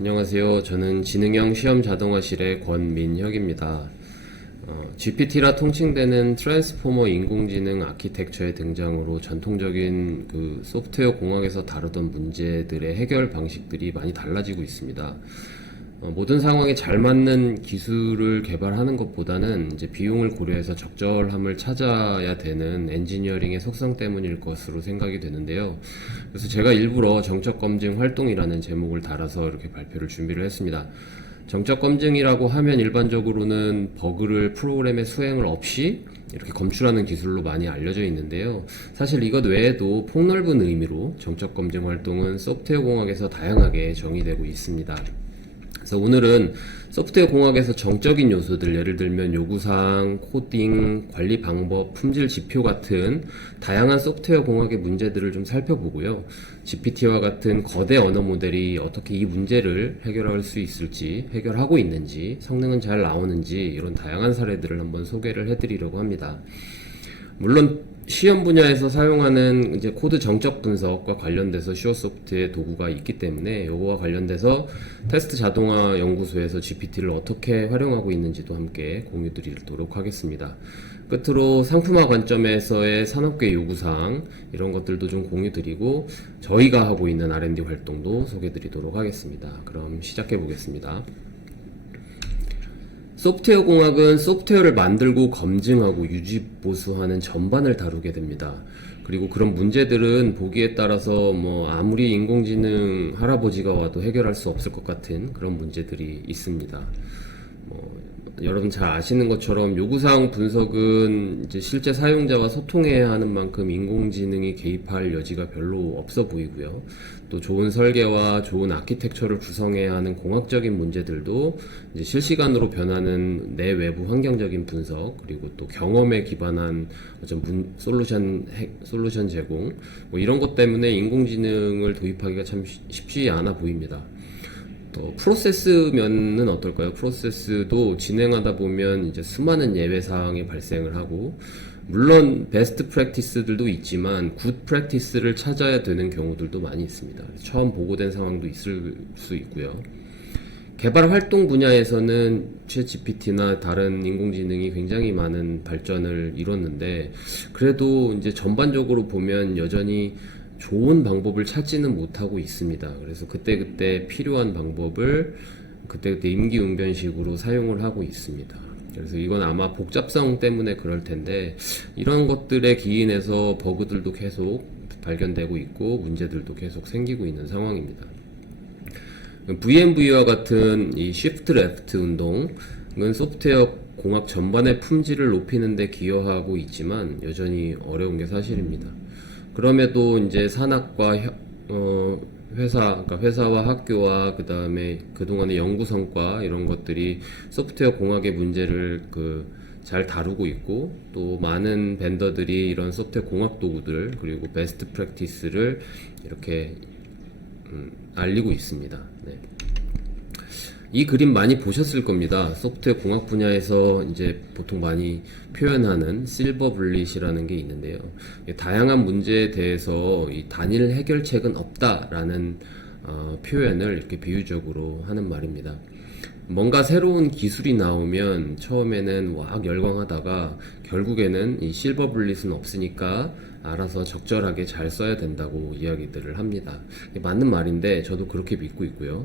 안녕하세요. 저는 지능형 시험 자동화실의 권민혁입니다. 어, GPT라 통칭되는 트랜스포머 인공지능 아키텍처의 등장으로 전통적인 그 소프트웨어 공학에서 다루던 문제들의 해결 방식들이 많이 달라지고 있습니다. 어, 모든 상황에 잘 맞는 기술을 개발하는 것보다는 이제 비용을 고려해서 적절함을 찾아야 되는 엔지니어링의 속성 때문일 것으로 생각이 되는데요. 그래서 제가 일부러 정적 검증 활동이라는 제목을 달아서 이렇게 발표를 준비를 했습니다. 정적 검증이라고 하면 일반적으로는 버그를 프로그램의 수행을 없이 이렇게 검출하는 기술로 많이 알려져 있는데요. 사실 이것 외에도 폭넓은 의미로 정적 검증 활동은 소프트웨어 공학에서 다양하게 정의되고 있습니다. 그래서 오늘은 소프트웨어 공학에서 정적인 요소들, 예를 들면 요구사항, 코딩, 관리 방법, 품질 지표 같은 다양한 소프트웨어 공학의 문제들을 좀 살펴보고요. GPT와 같은 거대 언어 모델이 어떻게 이 문제를 해결할 수 있을지, 해결하고 있는지, 성능은 잘 나오는지 이런 다양한 사례들을 한번 소개를 해드리려고 합니다. 물론 시험 분야에서 사용하는 이제 코드 정적 분석과 관련돼서 슈어소프트의 도구가 있기 때문에 이거와 관련돼서 테스트 자동화 연구소에서 GPT를 어떻게 활용하고 있는지도 함께 공유 드리도록 하겠습니다. 끝으로 상품화 관점에서의 산업계 요구사항 이런 것들도 좀 공유 드리고 저희가 하고 있는 R&D 활동도 소개 드리도록 하겠습니다. 그럼 시작해 보겠습니다. 소프트웨어 공학은 소프트웨어를 만들고 검증하고 유지 보수하는 전반을 다루게 됩니다. 그리고 그런 문제들은 보기에 따라서 뭐 아무리 인공지능 할아버지가 와도 해결할 수 없을 것 같은 그런 문제들이 있습니다. 뭐 여러분 잘 아시는 것처럼 요구사항 분석은 이제 실제 사용자와 소통해야 하는 만큼 인공지능이 개입할 여지가 별로 없어 보이고요. 또 좋은 설계와 좋은 아키텍처를 구성해야 하는 공학적인 문제들도 이제 실시간으로 변하는 내 외부 환경적인 분석 그리고 또 경험에 기반한 어떤 문, 솔루션 핵, 솔루션 제공 뭐 이런 것 때문에 인공지능을 도입하기가 참 쉽- 쉽지 않아 보입니다. 또 프로세스 면은 어떨까요? 프로세스도 진행하다 보면 이제 수많은 예외 사항이 발생을 하고 물론 베스트 프랙티스들도 있지만 굿 프랙티스를 찾아야 되는 경우들도 많이 있습니다. 처음 보고된 상황도 있을 수 있고요. 개발 활동 분야에서는 챗 GPT나 다른 인공지능이 굉장히 많은 발전을 이뤘는데 그래도 이제 전반적으로 보면 여전히 좋은 방법을 찾지는 못하고 있습니다. 그래서 그때그때 필요한 방법을 그때그때 임기응변식으로 사용을 하고 있습니다. 그래서 이건 아마 복잡성 때문에 그럴 텐데 이런 것들에 기인해서 버그들도 계속 발견되고 있고 문제들도 계속 생기고 있는 상황입니다. VMV와 같은 이 Shift Left 운동은 소프트웨어 공학 전반의 품질을 높이는 데 기여하고 있지만 여전히 어려운 게 사실입니다. 그럼에도 이제 산학과 혀- 어, 회사, 그러니까 회사와 학교와 그 다음에 그동안의 연구 성과 이런 것들이 소프트웨어 공학의 문제를 그 잘 다루고 있고 또 많은 벤더들이 이런 소프트웨어 공학 도구들 그리고 베스트 프랙티스를 이렇게 음, 알리고 있습니다. 네. 이 그림 많이 보셨을 겁니다. 소프트웨어 공학 분야에서 이제 보통 많이 표현하는 실버 블릿이라는 게 있는데요. 이 다양한 문제에 대해서 이 단일 해결책은 없다라는 어, 표현을 이렇게 비유적으로 하는 말입니다. 뭔가 새로운 기술이 나오면 처음에는 왁 열광하다가 결국에는 이 실버 블릿은 없으니까 알아서 적절하게 잘 써야 된다고 이야기들을 합니다. 맞는 말인데 저도 그렇게 믿고 있고요.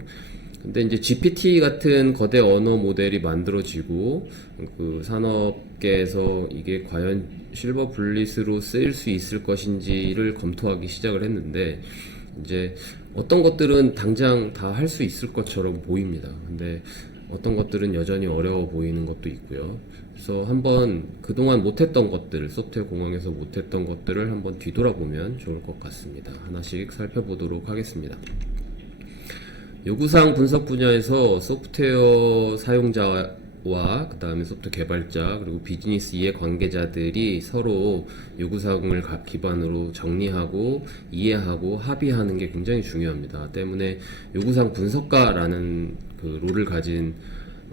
근데 이제 GPT 같은 거대 언어 모델이 만들어지고 그 산업계에서 이게 과연 실버 블릿으로 쓰일 수 있을 것인지를 검토하기 시작을 했는데 이제 어떤 것들은 당장 다 할 수 있을 것처럼 보입니다. 근데 어떤 것들은 여전히 어려워 보이는 것도 있고요. 그래서 한번 그동안 못했던 것들, 소프트웨어 공항에서 못했던 것들을 한번 뒤돌아보면 좋을 것 같습니다. 하나씩 살펴보도록 하겠습니다. 요구사항 분석 분야에서 소프트웨어 사용자와 그 다음에 소프트웨어 개발자 그리고 비즈니스 이해 관계자들이 서로 요구사항을 가- 기반으로 정리하고 이해하고 합의하는 게 굉장히 중요합니다. 때문에 요구사항 분석가라는 그 롤을 가진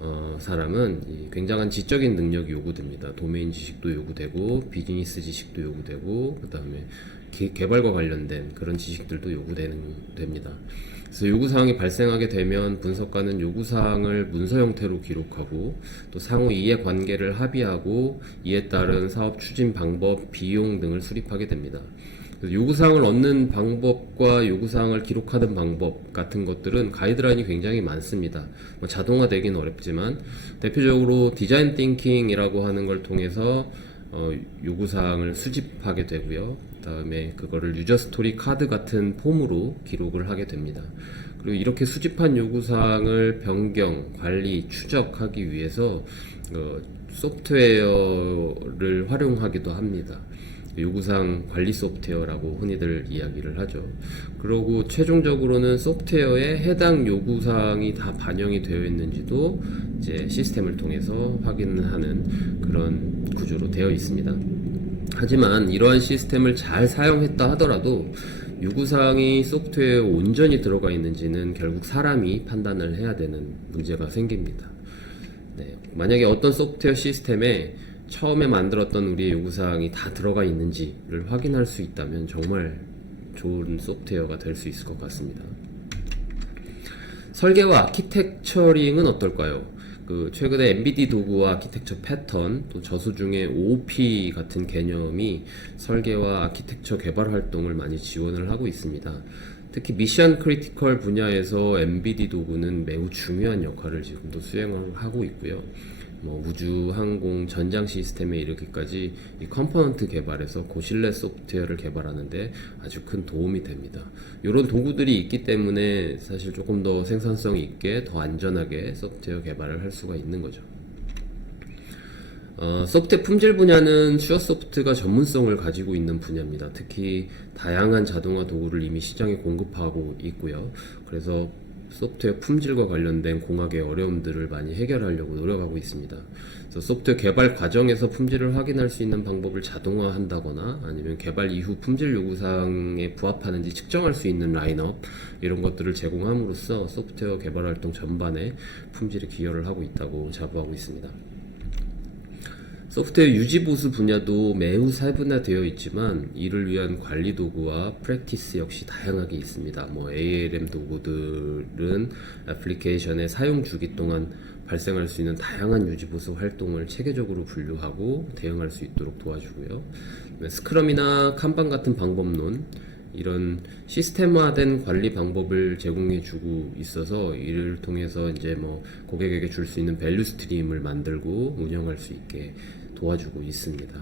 어, 사람은 이 굉장한 지적인 능력이 요구됩니다. 도메인 지식도 요구되고 비즈니스 지식도 요구되고 그 다음에 개발과 관련된 그런 지식들도 요구되는 됩니다. 그래서 요구사항이 발생하게 되면 분석가는 요구사항을 문서 형태로 기록하고 또 상호 이해 관계를 합의하고 이에 따른 사업 추진 방법, 비용 등을 수립하게 됩니다. 요구사항을 얻는 방법과 요구사항을 기록하는 방법 같은 것들은 가이드라인이 굉장히 많습니다. 뭐 자동화되긴 어렵지만 대표적으로 디자인 띵킹이라고 하는 걸 통해서 어, 요구사항을 수집하게 되고요. 그 다음에 그거를 유저 스토리 카드 같은 폼으로 기록을 하게 됩니다. 그리고 이렇게 수집한 요구사항을 변경, 관리, 추적하기 위해서 어, 소프트웨어를 활용하기도 합니다. 요구사항 관리 소프트웨어라고 흔히들 이야기를 하죠. 그리고 최종적으로는 소프트웨어에 해당 요구사항이 다 반영이 되어 있는지도 이제 시스템을 통해서 확인하는 그런 구조로 되어 있습니다. 하지만 이러한 시스템을 잘 사용했다 하더라도 요구사항이 소프트웨어에 온전히 들어가 있는지는 결국 사람이 판단을 해야 되는 문제가 생깁니다. 네, 만약에 어떤 소프트웨어 시스템에 처음에 만들었던 우리의 요구사항이 다 들어가 있는지를 확인할 수 있다면 정말 좋은 소프트웨어가 될 수 있을 것 같습니다. 설계와 아키텍처링은 어떨까요? 그 최근에 MBD 도구와 아키텍처 패턴, 또 저수 중에 OOP 같은 개념이 설계와 아키텍처 개발 활동을 많이 지원을 하고 있습니다. 특히 미션 크리티컬 분야에서 MBD 도구는 매우 중요한 역할을 지금도 수행을 하고 있고요. 뭐 우주, 항공, 전장 시스템에 이르기까지 이 컴포넌트 개발에서 고신뢰 소프트웨어를 개발하는데 아주 큰 도움이 됩니다. 이런 도구들이 있기 때문에 사실 조금 더 생산성 있게 더 안전하게 소프트웨어 개발을 할 수가 있는 거죠. 어, 소프트웨어 품질 분야는 슈어 소프트가 전문성을 가지고 있는 분야입니다. 특히 다양한 자동화 도구를 이미 시장에 공급하고 있고요. 그래서 소프트웨어 품질과 관련된 공학의 어려움들을 많이 해결하려고 노력하고 있습니다. 그래서 소프트웨어 개발 과정에서 품질을 확인할 수 있는 방법을 자동화한다거나 아니면 개발 이후 품질 요구사항에 부합하는지 측정할 수 있는 라인업 이런 것들을 제공함으로써 소프트웨어 개발 활동 전반에 품질에 기여를 하고 있다고 자부하고 있습니다. 소프트웨어 유지 보수 분야도 매우 세분화되어 있지만 이를 위한 관리 도구와 프랙티스 역시 다양하게 있습니다. 뭐 ALM 도구들은 애플리케이션의 사용 주기 동안 발생할 수 있는 다양한 유지 보수 활동을 체계적으로 분류하고 대응할 수 있도록 도와주고요. 스크럼이나 칸반 같은 방법론 이런 시스템화된 관리 방법을 제공해주고 있어서 이를 통해서 이제 뭐 고객에게 줄 수 있는 밸류 스트림을 만들고 운영할 수 있게 도와주고 있습니다.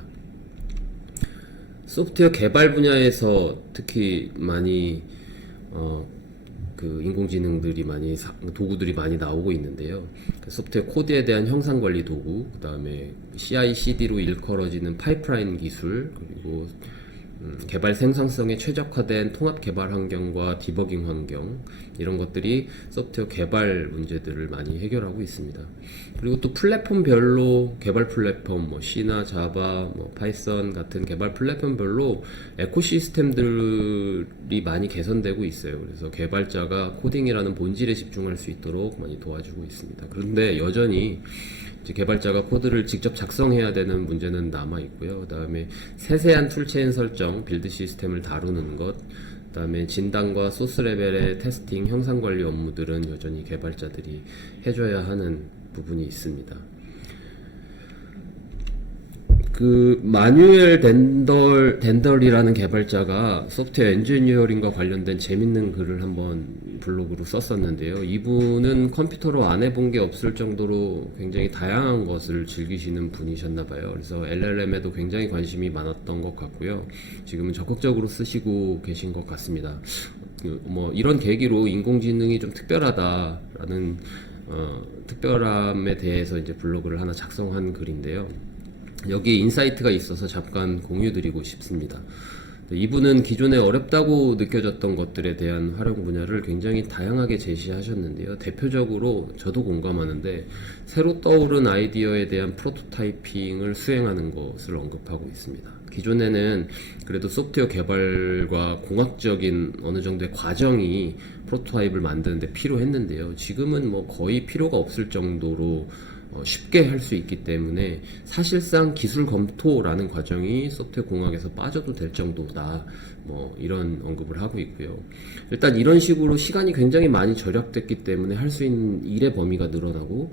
소프트웨어 개발 분야에서 특히 많이 어, 그 인공지능들이 많이 사- 도구들이 많이 나오고 있는데요. 그 소프트웨어 코드에 대한 형상 관리 도구, 그다음에 CI/CD로 일컬어지는 파이프라인 기술, 그리고 음, 개발 생산성에 최적화된 통합 개발 환경과 디버깅 환경 이런 것들이 소프트웨어 개발 문제들을 많이 해결하고 있습니다. 그리고 또 플랫폼별로 개발 플랫폼 뭐 C나 자바, 뭐 파이썬 같은 개발 플랫폼별로 에코시스템들이 많이 개선되고 있어요. 그래서 개발자가 코딩이라는 본질에 집중할 수 있도록 많이 도와주고 있습니다. 그런데 여전히 개발자가 코드를 직접 작성해야 되는 문제는 남아 있고요. 그다음에 세세한 툴체인 설정, 빌드 시스템을 다루는 것, 그다음에 진단과 소스 레벨의 테스팅, 형상 관리 업무들은 여전히 개발자들이 해줘야 하는 부분이 있습니다. 그 마뉴엘 덴덜 덴덜이라는 개발자가 소프트웨어 엔지니어링과 관련된 재밌는 글을 한번 블로그로 썼었는데요. 이분은 컴퓨터로 안 해본 게 없을 정도로 굉장히 다양한 것을 즐기시는 분이셨나 봐요. 그래서 LLM에도 굉장히 관심이 많았던 것 같고요. 지금은 적극적으로 쓰시고 계신 것 같습니다. 그뭐 이런 계기로 인공지능이 좀 특별하다라는 어, 특별함에 대해서 이제 블로그를 하나 작성한 글인데요. 여기에 인사이트가 있어서 잠깐 공유드리고 싶습니다. 이분은 기존에 어렵다고 느껴졌던 것들에 대한 활용 분야를 굉장히 다양하게 제시하셨는데요. 대표적으로 저도 공감하는데 새로 떠오른 아이디어에 대한 프로토타이핑을 수행하는 것을 언급하고 있습니다. 기존에는 그래도 소프트웨어 개발과 공학적인 어느 정도의 과정이 프로토타입을 만드는데 필요했는데요. 지금은 뭐 거의 필요가 없을 정도로 어, 쉽게 할 수 있기 때문에 사실상 기술 검토라는 과정이 소프트웨어 공학에서 빠져도 될 정도다. 뭐 이런 언급을 하고 있고요. 일단 이런 식으로 시간이 굉장히 많이 절약됐기 때문에 할 수 있는 일의 범위가 늘어나고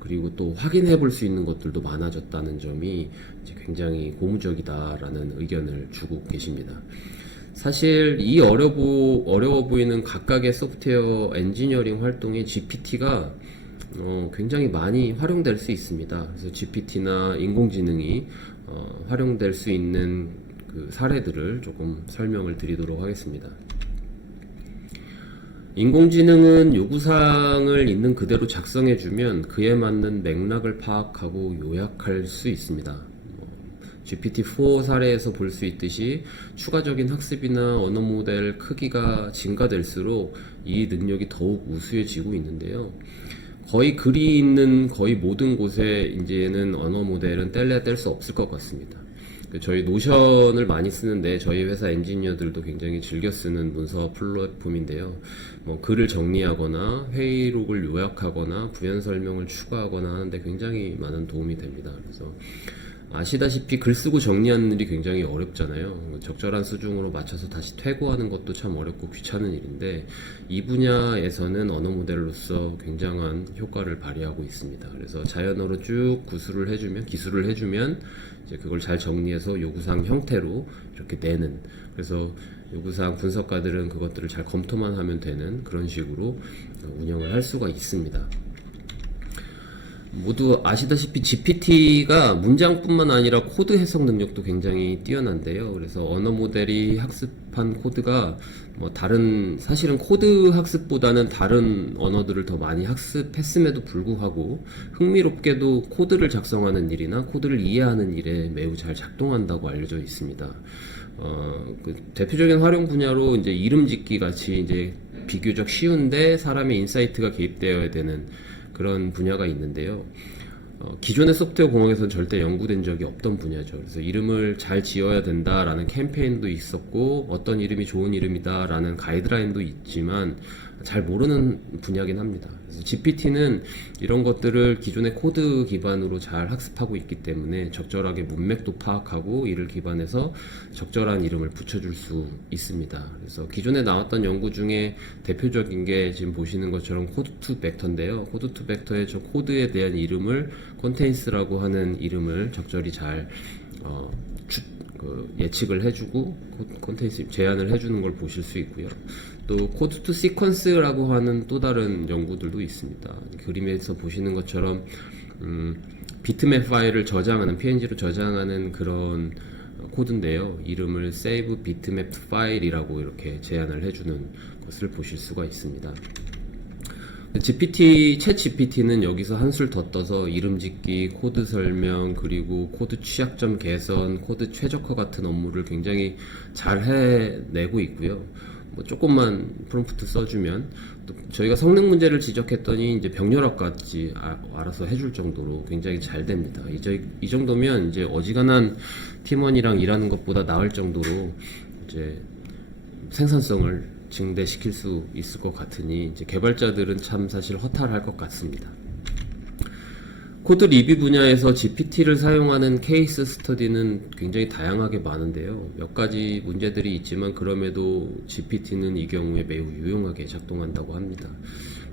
그리고 또 확인해 볼 수 있는 것들도 많아졌다는 점이 굉장히 고무적이다라는 의견을 주고 계십니다. 사실 이 어려워, 어려워 보이는 각각의 소프트웨어 엔지니어링 활동에 GPT가 어, 굉장히 많이 활용될 수 있습니다. 그래서 GPT나 인공지능이 어, 활용될 수 있는 그 사례들을 조금 설명을 드리도록 하겠습니다. 인공지능은 요구사항을 있는 그대로 작성해주면 그에 맞는 맥락을 파악하고 요약할 수 있습니다. 뭐, GPT-4 사례에서 볼 수 있듯이 추가적인 학습이나 언어 모델 크기가 증가될수록 이 능력이 더욱 우수해지고 있는데요. 거의 글이 있는 거의 모든 곳에 이제는 언어 모델은 뗄래야 뗄 수 없을 것 같습니다. 그 저희 노션을 많이 쓰는데 저희 회사 엔지니어들도 굉장히 즐겨 쓰는 문서 플랫폼인데요. 뭐 글을 정리하거나 회의록을 요약하거나 부연 설명을 추가하거나 하는데 굉장히 많은 도움이 됩니다. 그래서 아시다시피 글 쓰고 정리하는 일이 굉장히 어렵잖아요. 적절한 수중으로 맞춰서 다시 퇴고하는 것도 참 어렵고 귀찮은 일인데 이 분야에서는 언어 모델로서 굉장한 효과를 발휘하고 있습니다. 그래서 자연어로 쭉 구술을 해주면 기술을 해주면 이제 그걸 잘 정리해서 요구사항 형태로 이렇게 내는 그래서 요구사항 분석가들은 그것들을 잘 검토만 하면 되는 그런 식으로 운영을 할 수가 있습니다. 모두 아시다시피 GPT가 문장뿐만 아니라 코드 해석 능력도 굉장히 뛰어난데요. 그래서 언어 모델이 학습한 코드가 뭐 다른 사실은 코드 학습보다는 다른 언어들을 더 많이 학습했음에도 불구하고 흥미롭게도 코드를 작성하는 일이나 코드를 이해하는 일에 매우 잘 작동한다고 알려져 있습니다. 어, 그 대표적인 활용 분야로 이제 이름 짓기 같이 이제 비교적 쉬운데 사람의 인사이트가 개입되어야 되는 그런 분야가 있는데요. 어, 기존의 소프트웨어 공학에서는 절대 연구된 적이 없던 분야죠. 그래서 이름을 잘 지어야 된다라는 캠페인도 있었고 어떤 이름이 좋은 이름이다라는 가이드라인도 있지만 잘 모르는 분야긴 합니다. 그래서 GPT는 이런 것들을 기존의 코드 기반으로 잘 학습하고 있기 때문에 적절하게 문맥도 파악하고 이를 기반해서 적절한 이름을 붙여줄 수 있습니다. 그래서 기존에 나왔던 연구 중에 대표적인 게 지금 보시는 것처럼 코드 투 벡터인데요. 코드 투 벡터의 저 코드에 대한 이름을 컨테인스라고 하는 이름을 적절히 잘 어, 추, 그 예측을 해주고 콘텐츠 제안을 해주는 걸 보실 수 있고요. 또 코드 투 시퀀스라고 하는 또 다른 연구들도 있습니다. 그림에서 보시는 것처럼 음, 비트맵 파일을 저장하는 PNG로 저장하는 그런 코드인데요. 이름을 save bitmap file이라고 이렇게 제안을 해주는 것을 보실 수가 있습니다. GPT, 챗 GPT는 여기서 한술 더 떠서 이름 짓기, 코드 설명, 그리고 코드 취약점 개선, 코드 최적화 같은 업무를 굉장히 잘 해내고 있고요. 뭐 조금만 프롬프트 써주면 또 저희가 성능 문제를 지적했더니 이제 병렬학까지 아, 알아서 해줄 정도로 굉장히 잘 됩니다. 이, 저희, 이 정도면 이제 어지간한 팀원이랑 일하는 것보다 나을 정도로 이제 생산성을 증대시킬 수 있을 것 같으니 이제 개발자들은 참 사실 허탈할 것 같습니다. 코드 리뷰 분야에서 GPT를 사용하는 케이스 스터디는 굉장히 다양하게 많은데요. 몇 가지 문제들이 있지만 그럼에도 GPT는 이 경우에 매우 유용하게 작동한다고 합니다.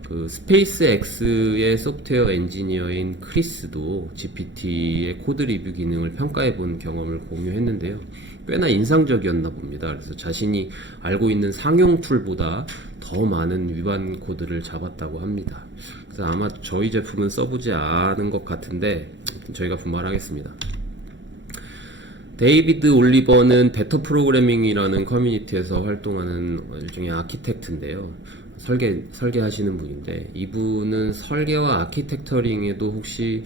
그 스페이스 X의 소프트웨어 엔지니어인 크리스도 GPT의 코드 리뷰 기능을 평가해 본 경험을 공유했는데요. 꽤나 인상적이었나 봅니다. 그래서 자신이 알고 있는 상용 툴보다 더 많은 위반 코드를 잡았다고 합니다. 그래서 아마 저희 제품은 써보지 않은 것 같은데 저희가 분발하겠습니다. 데이비드 올리버는 베터 프로그래밍이라는 커뮤니티에서 활동하는 일종의 아키텍트인데요. 설계 설계하시는 분인데 이분은 설계와 아키텍처링에도 혹시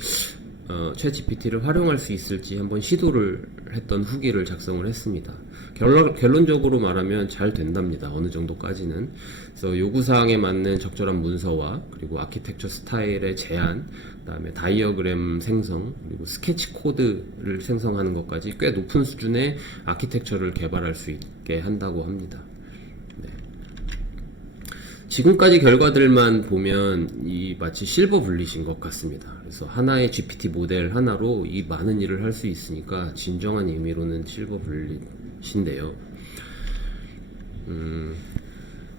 어, 챗 GPT를 활용할 수 있을지 한번 시도를 했던 후기를 작성을 했습니다. 결론, 결론적으로 말하면 잘 된답니다. 어느 정도까지는. 그래서 요구사항에 맞는 적절한 문서와 그리고 아키텍처 스타일의 제안, 그다음에 다이어그램 생성, 그리고 스케치 코드를 생성하는 것까지 꽤 높은 수준의 아키텍처를 개발할 수 있게 한다고 합니다. 네. 지금까지 결과들만 보면 이 마치 실버 블릿인 것 같습니다. 그래서 하나의 GPT 모델 하나로 이 많은 일을 할 수 있으니까 진정한 의미로는 실버 블 릿인데요. 음,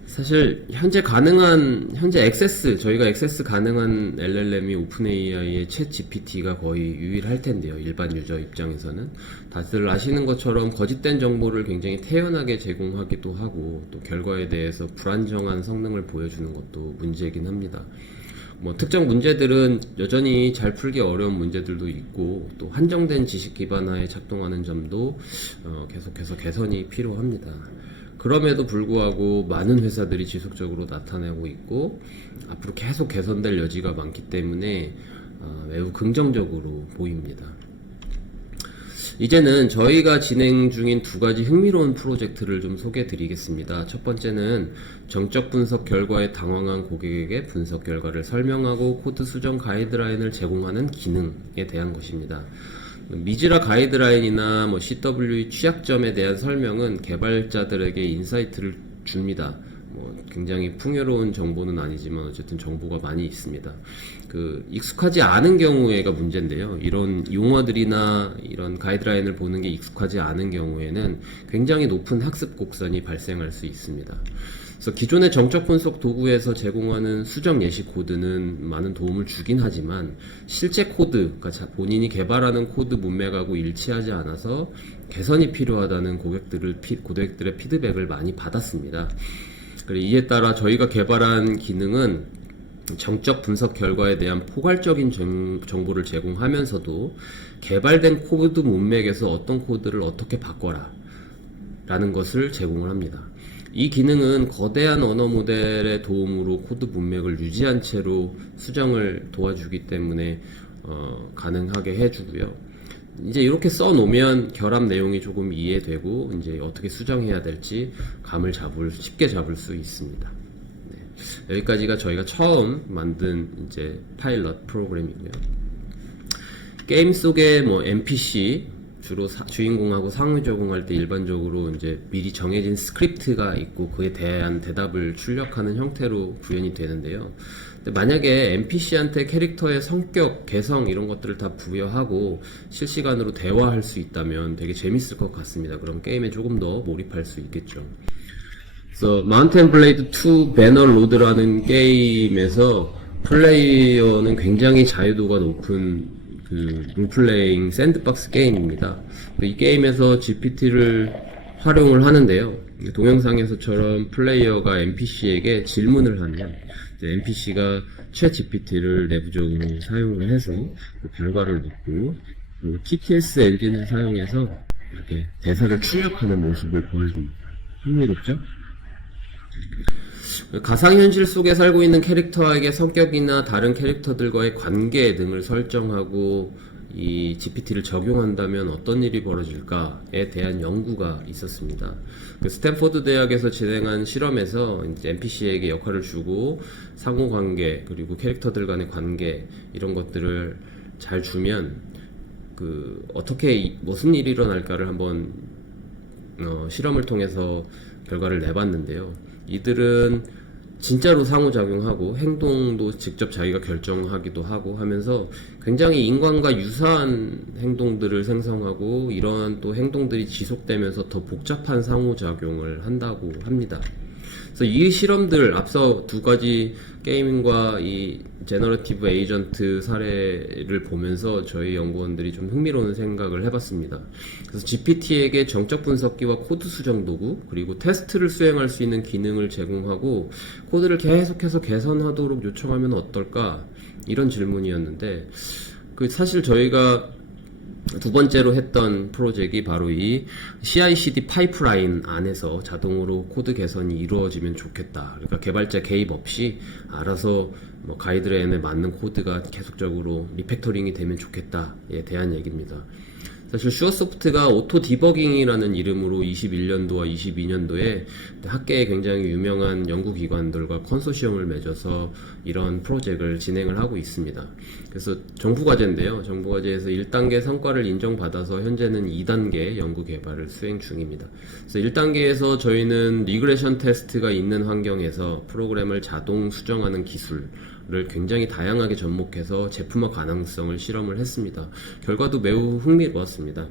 사실 현재 가능한 현재 액세스 저희가 액세스 가능한 LLM이 오픈AI의 챗 GPT가 거의 유일할 텐데요. 일반 유저 입장에서는 다들 아시는 것처럼 거짓된 정보를 굉장히 태연하게 제공하기도 하고 또 결과에 대해서 불안정한 성능을 보여주는 것도 문제이긴 합니다. 뭐 특정 문제들은 여전히 잘 풀기 어려운 문제들도 있고 또 한정된 지식 기반하에 작동하는 점도 어, 계속해서 개선이 필요합니다. 그럼에도 불구하고 많은 회사들이 지속적으로 나타내고 있고 앞으로 계속 개선될 여지가 많기 때문에 어, 매우 긍정적으로 보입니다. 이제는 저희가 진행 중인 두 가지 흥미로운 프로젝트를 좀 소개해 드리겠습니다. 첫 번째는 정적 분석 결과에 당황한 고객에게 분석 결과를 설명하고 코드 수정 가이드라인을 제공하는 기능에 대한 것입니다. 미즈라 가이드라인이나 뭐 CW의 취약점에 대한 설명은 개발자들에게 인사이트를 줍니다. 뭐 굉장히 풍요로운 정보는 아니지만 어쨌든 정보가 많이 있습니다. 그 익숙하지 않은 경우에가 문제인데요. 이런 용어들이나 이런 가이드라인을 보는 게 익숙하지 않은 경우에는 굉장히 높은 학습 곡선이 발생할 수 있습니다. 그래서 기존의 정적 분석 도구에서 제공하는 수정 예시 코드는 많은 도움을 주긴 하지만 실제 코드, 그러니까 자- 본인이 개발하는 코드 문맥하고 일치하지 않아서 개선이 필요하다는 고객들을 피- 고객들의 피드백을 많이 받았습니다. 그리고 이에 따라 저희가 개발한 기능은 정적 분석 결과에 대한 포괄적인 정, 정보를 제공하면서도 개발된 코드 문맥에서 어떤 코드를 어떻게 바꿔라 라는 것을 제공을 합니다. 이 기능은 거대한 언어 모델의 도움으로 코드 문맥을 유지한 채로 수정을 도와주기 때문에 어, 가능하게 해주고요. 이제 이렇게 써 놓으면 결합 내용이 조금 이해되고 이제 어떻게 수정해야 될지 감을 잡을 쉽게 잡을 수 있습니다. 네. 여기까지가 저희가 처음 만든 이제 파일럿 프로그램이고요. 게임 속에 뭐 NPC 주로 사- 주인공하고 상호 적응할 때 일반적으로 이제 미리 정해진 스크립트가 있고 그에 대한 대답을 출력하는 형태로 구현이 되는데요. 근데 만약에 NPC한테 캐릭터의 성격, 개성 이런 것들을 다 부여하고 실시간으로 대화할 수 있다면 되게 재밌을 것 같습니다. 그럼 게임에 조금 더 몰입할 수 있겠죠. 그래서 마운틴 블레이드 2 배너 로드라는 게임에서 플레이어는 굉장히 자유도가 높은 그 롤플레잉 샌드박스 게임입니다. 이 게임에서 GPT를 활용을 하는데요. 동영상에서처럼 플레이어가 NPC에게 질문을 하면 NPC가 최 GPT를 내부적으로 사용을 해서 그 결과를 넣고 TTS 엔진을 사용해서 이렇게 대사를 출력하는 모습을 보여줍니다. 흥미롭죠? 가상현실 속에 살고 있는 캐릭터에게 성격이나 다른 캐릭터들과의 관계 등을 설정하고 이 GPT를 적용한다면 어떤 일이 벌어질까에 대한 연구가 있었습니다. 그 스탠포드 대학에서 진행한 실험에서 NPC에게 역할을 주고 상호 관계 그리고 캐릭터들 간의 관계 이런 것들을 잘 주면 그 어떻게 이- 무슨 일이 일어날까를 한번 어, 실험을 통해서 결과를 내봤는데요. 이들은 진짜로 상호작용하고 행동도 직접 자기가 결정하기도 하고 하면서 굉장히 인간과 유사한 행동들을 생성하고 이러한 또 행동들이 지속되면서 더 복잡한 상호작용을 한다고 합니다. 그래서 이 실험들 앞서 두 가지 게임과 이 제너러티브 에이전트 사례를 보면서 저희 연구원들이 좀 흥미로운 생각을 해봤습니다. 그래서 GPT에게 정적 분석기와 코드 수정 도구 그리고 테스트를 수행할 수 있는 기능을 제공하고 코드를 계속해서 개선하도록 요청하면 어떨까 이런 질문이었는데 그 사실 저희가 두 번째로 했던 프로젝트이 바로 이 CI/CD 파이프라인 안에서 자동으로 코드 개선이 이루어지면 좋겠다. 그러니까 개발자 개입 없이 알아서 뭐 가이드라인에 맞는 코드가 계속적으로 리팩토링이 되면 좋겠다에 대한 얘기입니다. 사실 슈어소프트가 오토 디버깅이라는 이름으로 21년도와 22년도에 학계에 굉장히 유명한 연구기관들과 컨소시엄을 맺어서 이런 프로젝트를 진행을 하고 있습니다. 그래서 정부과제인데요. 정부과제에서 1단계 성과를 인정받아서 현재는 2단계 연구 개발을 수행 중입니다. 그래서 1단계에서 저희는 리그레션 테스트가 있는 환경에서 프로그램을 자동 수정하는 기술 를 굉장히 다양하게 접목해서 제품화 가능성을 실험을 했습니다. 결과도 매우 흥미로웠습니다.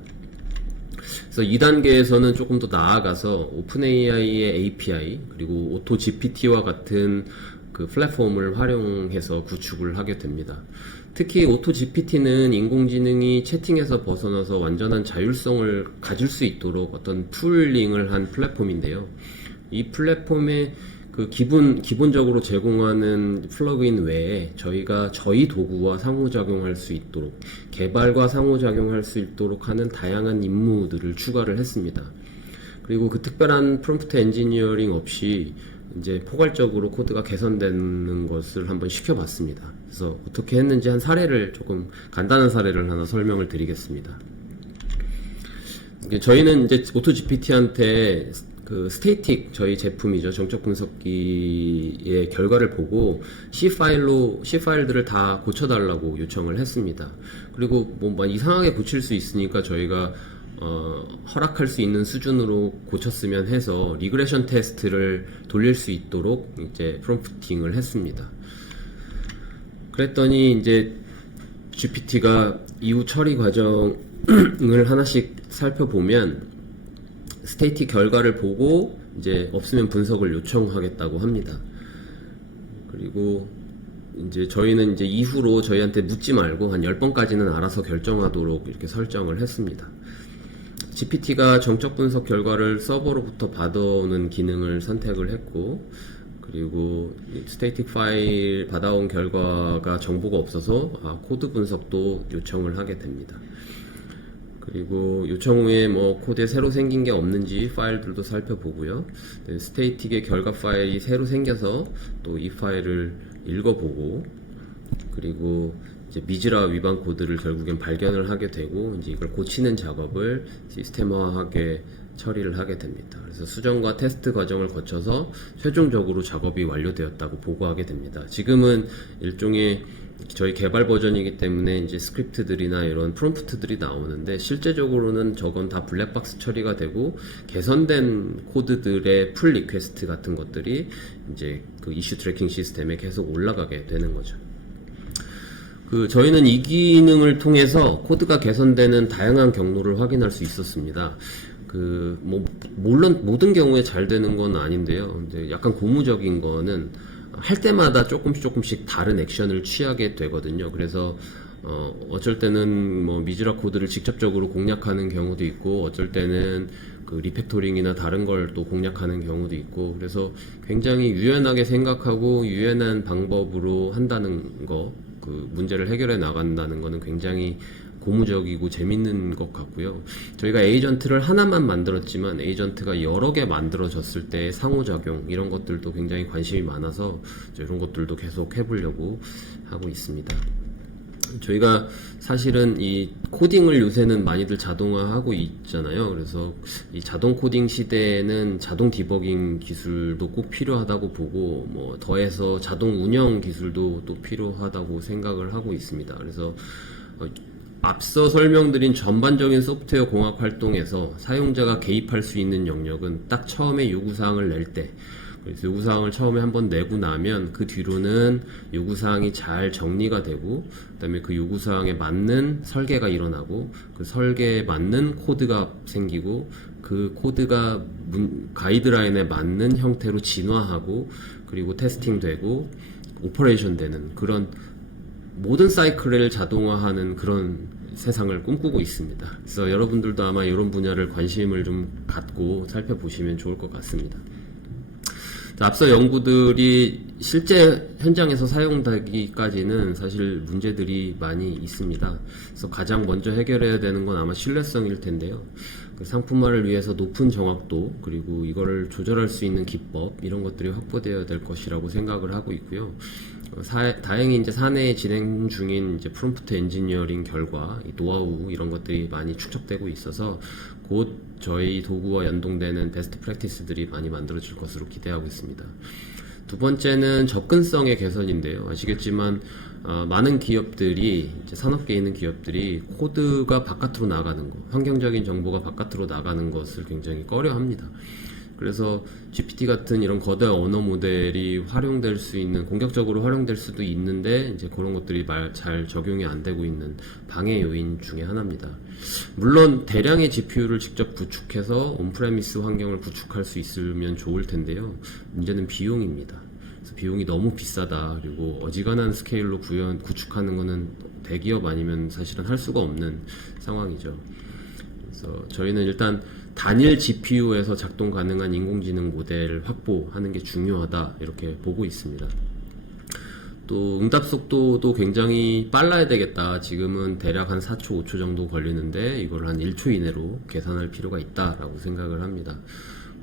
그래서 2단계에서는 조금 더 나아가서 오픈AI의 API 그리고 오토 GPT와 같은 그 플랫폼을 활용해서 구축을 하게 됩니다. 특히 오토 GPT는 인공지능이 채팅에서 벗어나서 완전한 자율성을 가질 수 있도록 어떤 툴링을 한 플랫폼인데요. 이 플랫폼에 그 기본 기본적으로 제공하는 플러그인 외에 저희가 저희 도구와 상호작용할 수 있도록 개발과 상호작용할 수 있도록 하는 다양한 임무들을 추가를 했습니다. 그리고 그 특별한 프롬프트 엔지니어링 없이 이제 포괄적으로 코드가 개선되는 것을 한번 시켜봤습니다. 그래서 어떻게 했는지 한 사례를 조금 간단한 사례를 하나 설명을 드리겠습니다. 저희는 이제 오토 GPT한테 그 스테이틱 저희 제품이죠 정적 분석기의 결과를 보고 C 파일로 C 파일들을 다 고쳐달라고 요청을 했습니다. 그리고 뭐 이상하게 고칠 수 있으니까 저희가 어, 허락할 수 있는 수준으로 고쳤으면 해서 리그레션 테스트를 돌릴 수 있도록 이제 프롬프팅을 했습니다. 그랬더니 이제 GPT가 이후 처리 과정을 하나씩 살펴보면 스테이틱 결과를 보고 이제 없으면 분석을 요청하겠다고 합니다. 그리고 이제 저희는 이제 이후로 저희한테 묻지 말고 한 10번까지는 알아서 결정하도록 이렇게 설정을 했습니다. GPT가 정적 분석 결과를 서버로부터 받아오는 기능을 선택을 했고 그리고 스테이틱 파일 받아온 결과가 정보가 없어서 아, 코드 분석도 요청을 하게 됩니다. 그리고 요청 후에 뭐 코드에 새로 생긴 게 없는지 파일들도 살펴보고요. 네, 스테이틱의 결과 파일이 새로 생겨서 또 이 파일을 읽어보고 그리고 이제 미즈라 위반 코드를 결국엔 발견을 하게 되고 이제 이걸 고치는 작업을 시스템화하게 처리를 하게 됩니다. 그래서 수정과 테스트 과정을 거쳐서 최종적으로 작업이 완료되었다고 보고하게 됩니다. 지금은 일종의 저희 개발 버전이기 때문에 이제 스크립트들이나 이런 프롬프트들이 나오는데 실제적으로는 저건 다 블랙박스 처리가 되고 개선된 코드들의 풀 리퀘스트 같은 것들이 이제 그 이슈 트래킹 시스템에 계속 올라가게 되는 거죠. 그 저희는 이 기능을 통해서 코드가 개선되는 다양한 경로를 확인할 수 있었습니다. 그 뭐 물론 모든 경우에 잘 되는 건 아닌데요. 근데 약간 고무적인 거는 할 때마다 조금씩 조금씩 다른 액션을 취하게 되거든요. 그래서 어, 어쩔 때는 뭐 미즈라 코드를 직접적으로 공략하는 경우도 있고 어쩔 때는 그 리팩토링이나 다른 걸 또 공략하는 경우도 있고 그래서 굉장히 유연하게 생각하고 유연한 방법으로 한다는 거 그 문제를 해결해 나간다는 거는 굉장히 고무적이고 재밌는 것 같고요. 저희가 에이전트를 하나만 만들었지만 에이전트가 여러 개 만들어졌을 때 상호작용 이런 것들도 굉장히 관심이 많아서 이런 것들도 계속 해보려고 하고 있습니다. 저희가 사실은 이 코딩을 요새는 많이들 자동화하고 있잖아요. 그래서 이 자동 코딩 시대에는 자동 디버깅 기술도 꼭 필요하다고 보고 뭐 더해서 자동 운영 기술도 또 필요하다고 생각을 하고 있습니다. 그래서 어, 앞서 설명드린 전반적인 소프트웨어 공학 활동에서 사용자가 개입할 수 있는 영역은 딱 처음에 요구사항을 낼 때, 그래서 요구사항을 처음에 한번 내고 나면 그 뒤로는 요구사항이 잘 정리가 되고, 그 다음에 그 요구사항에 맞는 설계가 일어나고, 그 설계에 맞는 코드가 생기고, 그 코드가 문, 가이드라인에 맞는 형태로 진화하고, 그리고 테스팅되고, 오퍼레이션 되는 그런 모든 사이클을 자동화하는 그런 세상을 꿈꾸고 있습니다. 그래서 여러분들도 아마 이런 분야를 관심을 좀 갖고 살펴보시면 좋을 것 같습니다. 자, 앞서 연구들이 실제 현장에서 사용되기까지는 사실 문제들이 많이 있습니다. 그래서 가장 먼저 해결해야 되는 건 아마 신뢰성일 텐데요. 그 상품화를 위해서 높은 정확도 그리고 이거를 조절할 수 있는 기법 이런 것들이 확보되어야 될 것이라고 생각을 하고 있고요. 어, 사- 다행히 이제 사내에 진행 중인 이제 프롬프트 엔지니어링 결과 이 노하우 이런 것들이 많이 축적되고 있어서 곧 저희 도구와 연동되는 베스트 프랙티스들이 많이 만들어질 것으로 기대하고 있습니다. 두 번째는 접근성의 개선인데요. 아시겠지만 어, 많은 기업들이 산업계에 있는 기업들이 코드가 바깥으로 나가는 것, 환경적인 정보가 바깥으로 나가는 것을 굉장히 꺼려합니다. 그래서 GPT 같은 이런 거대 언어 모델이 활용될 수 있는 공격적으로 활용될 수도 있는데 이제 그런 것들이 말, 잘 적용이 안 되고 있는 방해 요인 중에 하나입니다. 물론 대량의 GPU를 직접 구축해서 온프레미스 환경을 구축할 수 있으면 좋을 텐데요. 문제는 비용입니다. 비용이 너무 비싸다. 그리고 어지간한 스케일로 구현 구축하는 거는 대기업 아니면 사실은 할 수가 없는 상황이죠. 그래서 저희는 일단 단일 GPU에서 작동 가능한 인공지능 모델을 확보하는 게 중요하다 이렇게 보고 있습니다. 또 응답 속도도 굉장히 빨라야 되겠다. 지금은 대략 한 4초, 5초 정도 걸리는데 이걸 한 1초 이내로 계산할 필요가 있다라고 생각을 합니다.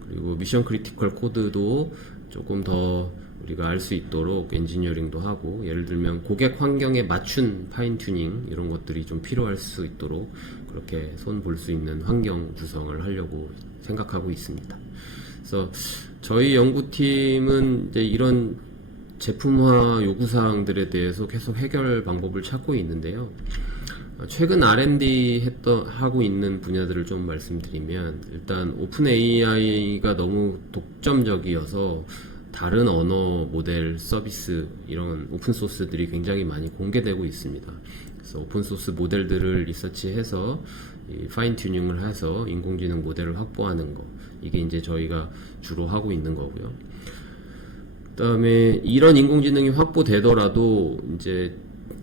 그리고 미션 크리티컬 코드도 조금 더 우리가 알 수 있도록 엔지니어링도 하고 예를 들면 고객 환경에 맞춘 파인 튜닝 이런 것들이 좀 필요할 수 있도록 그렇게 손 볼 수 있는 환경 구성을 하려고 생각하고 있습니다. 그래서 저희 연구팀은 이제 이런 제품화 요구 사항들에 대해서 계속 해결 방법을 찾고 있는데요. 어, 최근 R&D 했던 하고 있는 분야들을 좀 말씀드리면 일단 오픈 AI가 너무 독점적이어서 다른 언어 모델 서비스 이런 오픈 소스들이 굉장히 많이 공개되고 있습니다. 그래서 오픈 소스 모델들을 리서치해서 이 파인 튜닝을 해서 인공지능 모델을 확보하는 거 이게 이제 저희가 주로 하고 있는 거고요. 그다음에 이런 인공지능이 확보되더라도 이제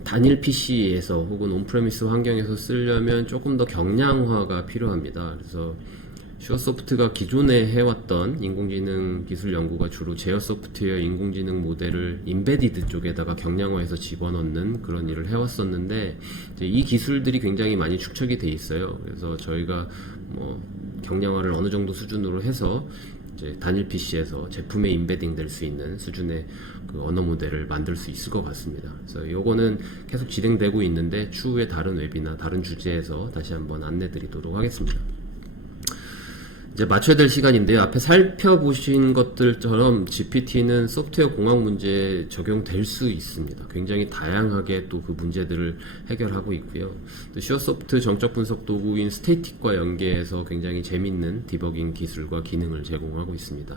단일 PC에서 혹은 온프레미스 환경에서 쓰려면 조금 더 경량화가 필요합니다. 그래서 슈어소프트가 기존에 해왔던 인공지능 기술 연구가 주로 제어 소프트웨어 인공지능 모델을 인베디드 쪽에다가 경량화해서 집어넣는 그런 일을 해왔었는데 이 기술들이 굉장히 많이 축적이 돼 있어요. 그래서 저희가 뭐 경량화를 어느 정도 수준으로 해서 단일 PC에서 제품에 인베딩 될 수 있는 수준의 그 언어 모델을 만들 수 있을 것 같습니다. 그래서 요거는 계속 진행되고 있는데 추후에 다른 웹이나 다른 주제에서 다시 한번 안내 드리도록 하겠습니다. 이제 맞춰야 될 시간인데요. 앞에 살펴보신 것들처럼 GPT는 소프트웨어 공학 문제에 적용될 수 있습니다. 굉장히 다양하게 또 그 문제들을 해결하고 있고요. 또 슈어소프트 정적 분석 도구인 스테이틱과 연계해서 굉장히 재밌는 디버깅 기술과 기능을 제공하고 있습니다.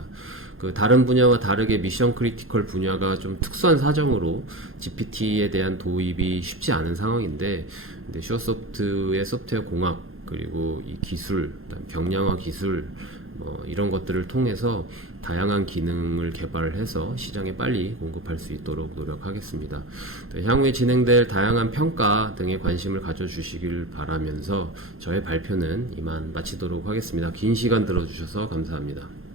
그 다른 분야와 다르게 미션 크리티컬 분야가 좀 특수한 사정으로 GPT에 대한 도입이 쉽지 않은 상황인데 근데 슈어소프트의 소프트웨어 공학 그리고 이 기술, 경량화 기술 뭐 이런 것들을 통해서 다양한 기능을 개발을 해서 시장에 빨리 공급할 수 있도록 노력하겠습니다. 또 향후에 진행될 다양한 평가 등에 관심을 가져주시길 바라면서 저의 발표는 이만 마치도록 하겠습니다. 긴 시간 들어주셔서 감사합니다.